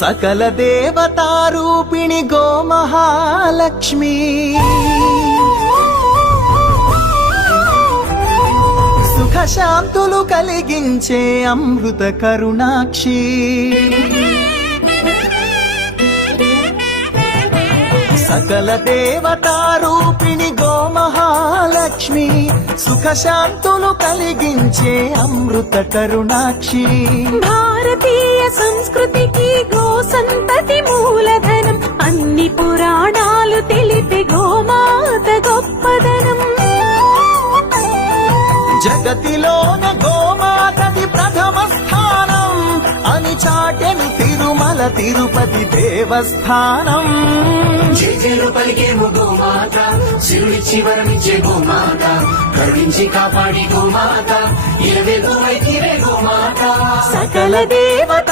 సకల దేవతారూపిణి గోమహాలక్ష్మి సుఖశాంతులు కలిగించే అమృత కరుణాక్షి సకల దేవతారూపిణి గోమహాలక్ష్మి సుఖశాంతులు కలిగించే అమృత కరుణాక్షి భారతీయ సంస్కృతికి గో సంతతి మూలధనం అన్ని పురాణాలు తెలిపే గోమాత గొప్పదనం జగతిలోన గోమాతది ప్రథమ స్థానం అని చాటెను తిరుమల తిరుపతి దేవస్థానం జేజేలు పలికేము గోమాత శివుడిచ్చి వరమిచ్చే గోమాత కరుణించి కాపాడి గోమాత ఇలవే గోమైతివే గోమాత సకల దేవత